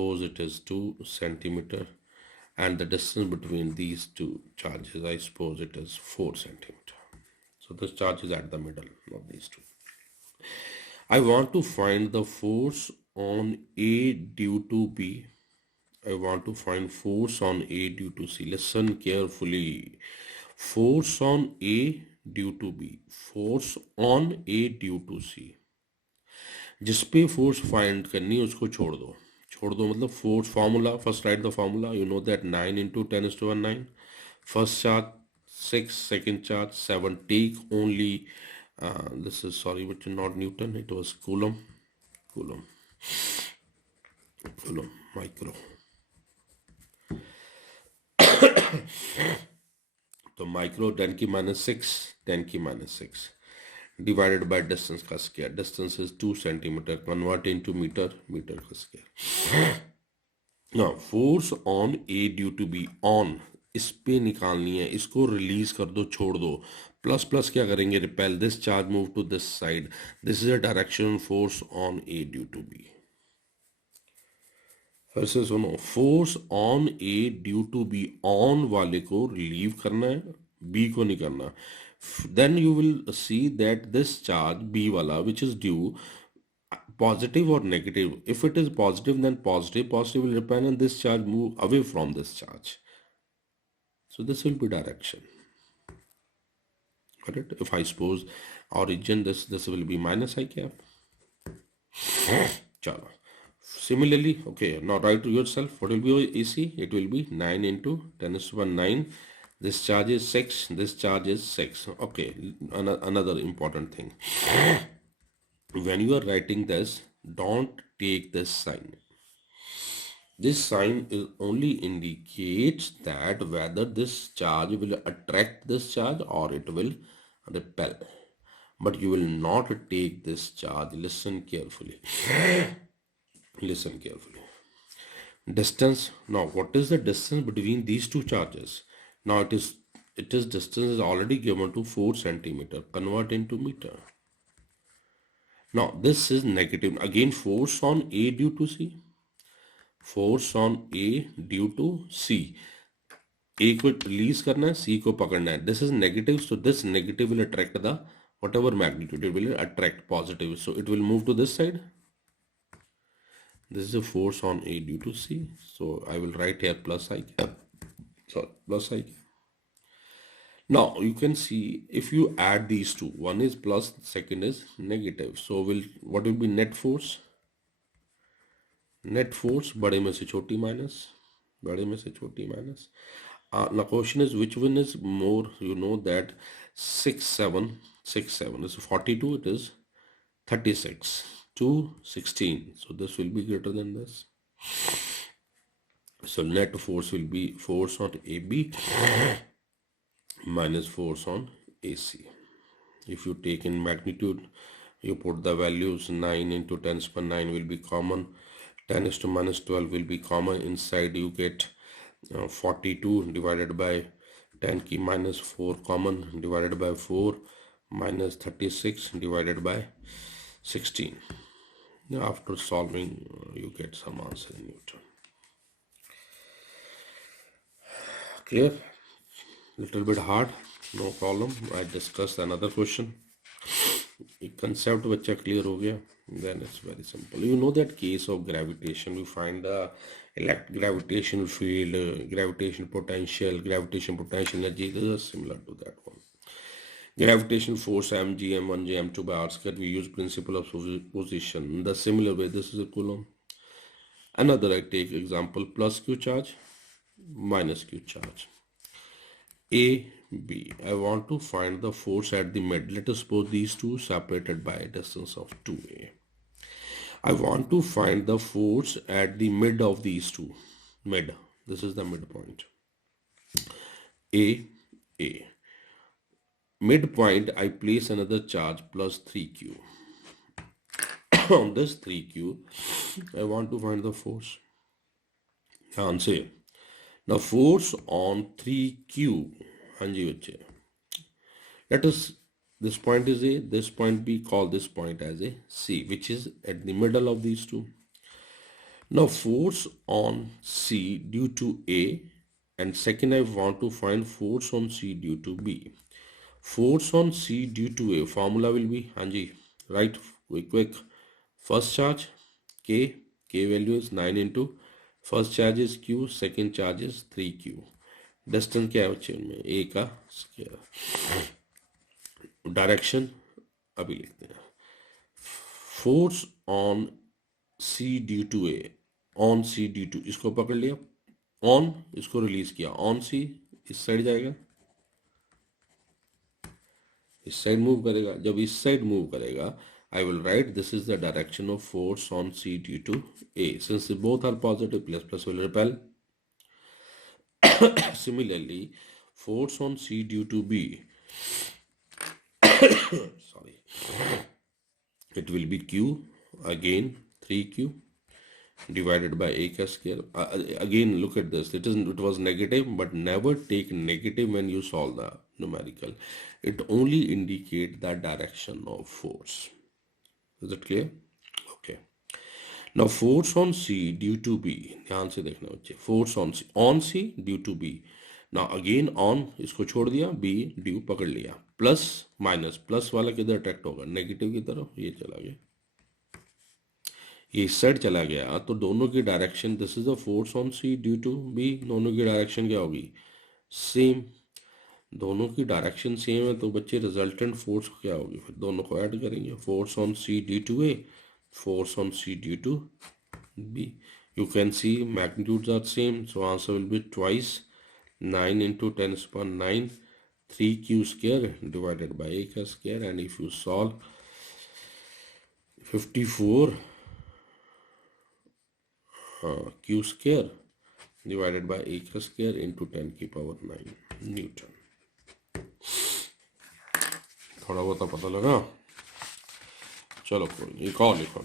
suppose it is 2 centimeter, and the distance between these two charges, I suppose it is 4 centimeter. So this charge is at the middle of these two. I want to find the force on A due to B. I want to find force on A due to C. Listen carefully. Force on A due to B. Force on A due to C. जिस पे force find करनी है उसको छोड़ दो मतलब force formula first right the formula you know that 9 into 10⁻⁹ first charge 6 second charge 7 take only this is sorry but not Newton, it was Coulomb micro. तो micro 10 की -6 divided by distance का square. Distance is 2 centimeter. Convert into meter का square. Now force on A due to B on इस पे निकालनी है, इसको release कर दो, छोड़ दो. प्लस प्लस क्या करेंगे, repel. This charge move to this side. This is a direction force on A due to B. फिर से सुनो, force on A due to B, on वाले को रिलीव करना है, बी को नहीं करना. Then you will see that this charge B wala which is due positive or negative. If it is positive then positive will repel and this charge move away from this charge. So this will be direction. Correct? If I suppose origin this will be minus I cap. Chala. Similarly, okay, now write to yourself what will be AC. It will be 9 into 10⁻⁹. This charge is 6, this charge is 6. Okay, another important thing. When you are writing this, don't take this sign. This sign is only indicates that whether this charge will attract this charge or it will repel. But you will not take this charge. Listen carefully. Listen carefully. Distance. Now, what is the distance between these two charges? Now it is distance is already given to 4 centimeter. Convert into meter. Now this is negative. Again force on A due to C. Force on A due to C. A को release करना है, C को पकड़ना है. This is negative, so this negative will attract the whatever magnitude. It will attract positive, so it will move to this side. This is a force on A due to C. So I will write here plus I. Plus I. Now you can see if you add these two, one is plus, second is negative. So what will be net force? Net force बड़े में से छोटी minus. Now question is which one is more? You know that 6 7 is 42. It is 36 to 16. So this will be greater than this. So net force will be force on AB minus force on AC. If you take in magnitude, you put the values. 9 into 10⁻⁹ will be common. 10⁻⁻12 will be common. Inside you get 42 divided by 10 की -4 common divided by 4 minus 36 divided by 16. Now after solving, you get some answer in Newton. Clear? Little bit hard, no problem. I discussed another question. Concept बच्चा clear हो गया, then it's very simple. You know that case of gravitation, we find the gravitational field, gravitation potential energy. This is similar to that one. Gravitation force mg m1 j m2 by r squared. We use principle of superposition. In the similar way, this is a Coulomb. Another I take example, plus q charge, minus q charge. A, B. I want to find the force at the mid. Let us suppose these two separated by a distance of 2a. I want to find the force at the mid of these two. Mid. This is the midpoint. A. Midpoint, I place another charge plus 3q. On this 3q, I want to find the force. Answer. Now force on 3q. Let us, this point is A, this point B, call this point as a C, which is at the middle of these two. Now force on C due to A, and second I want to find force on C due to B. Force on C due to A formula will be, Hanji, right, quick. First charge K value is 9 into first charge is Q, second charge is 3Q. Distance क्या है बच्चे में, ए का square. Direction अभी लिखते हैं. Force on C due to A, on C due to, इसको पकड़ लिया, ऑन, इसको रिलीज किया, ऑन सी इस साइड जाएगा, इस साइड मूव करेगा. जब इस साइड मूव करेगा, I will write this is the direction of force on C due to A. Since they both are positive, plus will repel. Similarly, force on C due to B, sorry, it will be Q, again 3Q divided by A ka square. Again, look at this. It was negative, but never take negative when you solve the numerical. It only indicate the direction of force. Is it clear? Okay. Now force on C due to B. ध्यान से देखना बच्चे. Force on C due to B. Now again on, इसको छोड़ दिया, B due पकड़ लिया. Plus minus, plus वाला किधर अट्रैक्ट होगा, नेगेटिव की तरफ, ये चला गया, ये इस साइड चला गया. तो दोनों की direction, this is the force on C due to B, दोनों की डायरेक्शन क्या होगी, सेम. दोनों की डायरेक्शन सेम है तो बच्चे रिजल्टेंट फोर्स क्या होगी, फिर दोनों को ऐड करेंगे. Force on C due to A, force on C due to B. You can see magnitudes are same, so answer will be twice 9 into 10 to the power 9 3Q square divided by A ka square. And if you solve 54 Q square divided by A ka square into 10 की power 9 Newton. थोड़ा बहुत पता लगा. चलो कोई एक और लिखो.